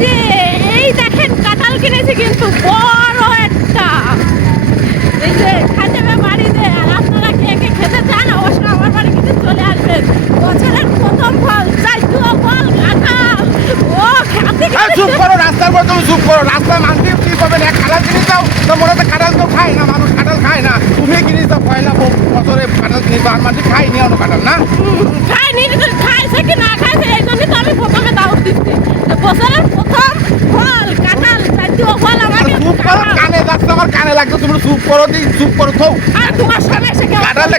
যে এই দেখেন কাঁঠাল কিনেছি কিন্তু বড় একটা। এই যে খাইতে হবে বাড়িতে, আর আপনারা কে কে খেতে চান অবশ্যই আমার বাড়ি কিন্তু চলে আসবেন। বছরের প্রথম ফল জাতীয় ফল কাঁঠাল। ও খাতে চুপ করো, রাস্তার পর তুমি চুপ করো। রাস্তায় মানুষ কি করবে না, কাঁঠাল কিনে যাও তো মনে হচ্ছে কাঁঠাল তো খায় না মানুষ, কাঁঠাল খায় না। তুমি কিনে যাও পয়লা বছরে কাঁঠাল কিনে যাও, আর মানুষ খায়নি অন্য কাঁঠাল না খায়নি, খাইছে কি না খাইছে এই জন্যই তো আমি প্রথমে দাওয়াত দিচ্ছি যে বছরের প্রথম ফল কাঁঠাল জাতীয় ফল আমাকে চুপ করো। কানে লাগছে, আমার কানে লাগছে, তুমি চুপ করো, চুপ করো তো। আর তোমার সামনে এসে কেউ কাঁঠালটা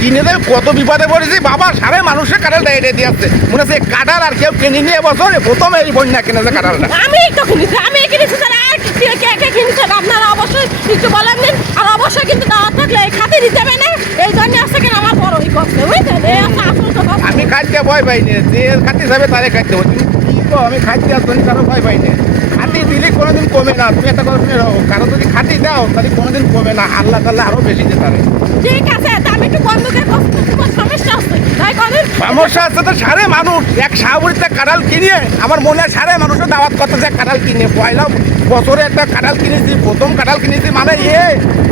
কিনে দেয় কত বিপদে পড়েছি বাবা, সারে মানুষের কাঁঠালটা এনে দিয়ে আসছে মনে হচ্ছে কাঁঠাল আর কেউ কিনে নিয়ে বছর প্রথমে এই বন্যা কিনেছে কাঁঠালটা। আমি তো কিনেছি, আমি কিনেছি তারা কে কিনেছেন আপনারা অবশ্যই একটু বলেন দিন। আর অবশ্যই কিন্তু দাওয়াত থাকলে এই খাতে দিতে হবে না, এই জন্য আসছে কেন আমার বড় ওই করছে বুঝছেন। এই হচ্ছে আসল কথা। আমি খাইতে ভয় পাই না, যে খাতে যাবে তারে খাইতে হবে। তুমি কি তো আমি খাইতে আসবো কারো ভয় পাই না। খাটি দিলে কোনোদিন কমে না, তুমি একটা কথা শুনে রাখো, কারো যদি খাটি দাও তাহলে কোনোদিন কমে না, আল্লাহ তাআলা আরো বেশি দিতে পারে। ঠিক আছে, তা আমি একটু বন্ধুকে তোমার সমস্যা আছে তাই করেন। সমস্যা আছে তো সারে মানুষ এক শাহবুড়িতে কাঁঠাল কিনে আমার মনে হয় সারে মানুষের দাওয়াত করতেছে কাঁঠাল কিনে। পয়লা বছরে একটা কাঁঠাল কিনেছি, প্রথম কাঁঠাল কিনেছি, মানে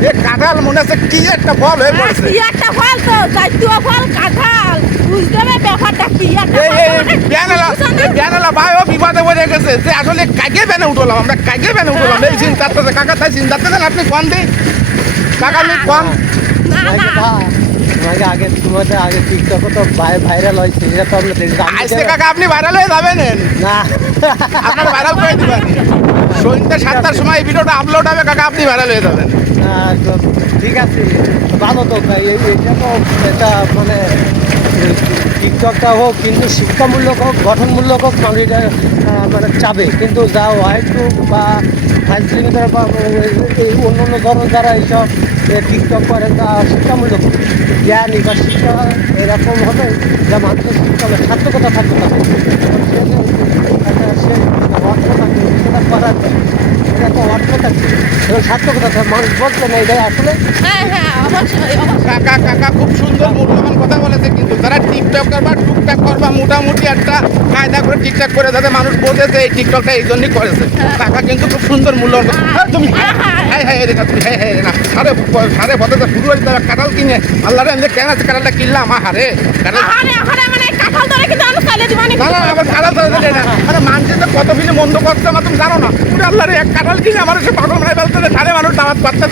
এ কাঁঠাল মনে হচ্ছে কি একটা ফল হয়ে পড়েছে। কি একটা ফল তো জাতীয় ফল কাঁঠাল, বুঝতে হবে ব্যাপারটা কি একটা ব্যানালা ভাইও বিবাদে পড়ে গেছে যে আসলে কাকে ব্যানে উঠলাম, আমরা কাকে ব্যানে উঠলাম এই চিন্তা করতেছে। কাকা তাই চিন্তা করতেছেন আপনি কম দিন, কাকা আমি কম না না তোমাকে আগে তোমাদের আগে টিকটকে তো ভাইরাল হয়েছে, এটা তো আমরা দেখি। আজকে কাকা আপনি ভাইরাল হয়ে যাবেন না, আপনার ভাইরাল করে দিবেন। সন্ধ্যা 7টার সময় এই ভিডিওটা আপলোড হবে কাকা, আপনি ভাইরাল হয়ে যাবেন। তো ঠিক আছে, ভালো তো। এটা তো এটা মানে টিকটকটা হোক কিন্তু শিক্ষামূলক হোক গঠনমূলক হোক মানুষ এটা মানে চাবে, কিন্তু যা ওয়াইটুক বা ফাইজলিমিটার বা এই অন্য অন্য ধরনের যারা এইসব টিকটক করে তা শিক্ষামূলক জ্ঞানী বা শিক্ষা এরকম হবে যা মানুষের শিক্ষা সার্থকতা থাকতে পারে। সে অর্থ থাকে সেটা করার এটা একটা অর্থ থাকে এবং সার্থকতা থাকে, মানুষ বলছে না এটাই আসলে। হ্যাঁ হ্যাঁ অবশ্যই কাকা কাকা খুব সুন্দর মূল্যবান কথা বলেছে, কিন্তু তারা টিকটক করবা টুকটাক করবা মোটামুটি একটা কায়দা করে টিকটক করে যাতে মানুষ বোঝেছে এই টিকটকটা এই জন্যই করেছে। কাকা কিন্তু খুব সুন্দর মূল্যবান তুমি হ্যাঁ হ্যাঁ রেখা তুমি হ্যাঁ হ্যাঁ না সারে সারে পথে শুরু হয়ে যাবে কাঁঠাল কিনে আল্লাহ রে আমি কেন আছে কাঁঠালটা কিনলাম আহারে কাঁঠাল মানে কাঁঠাল ধরে কিন্তু আমি চাইলে দিবানি না না আমার কাঁঠাল ধরে না মানে মানুষের তো কত কিছু মন্দ করছে আমার তুমি জানো না। তুমি আল্লাহ রে এক কাঁঠাল কিনে আমার সে পাগল মানে বলতে সারে মানুষ দাওয়াত করতে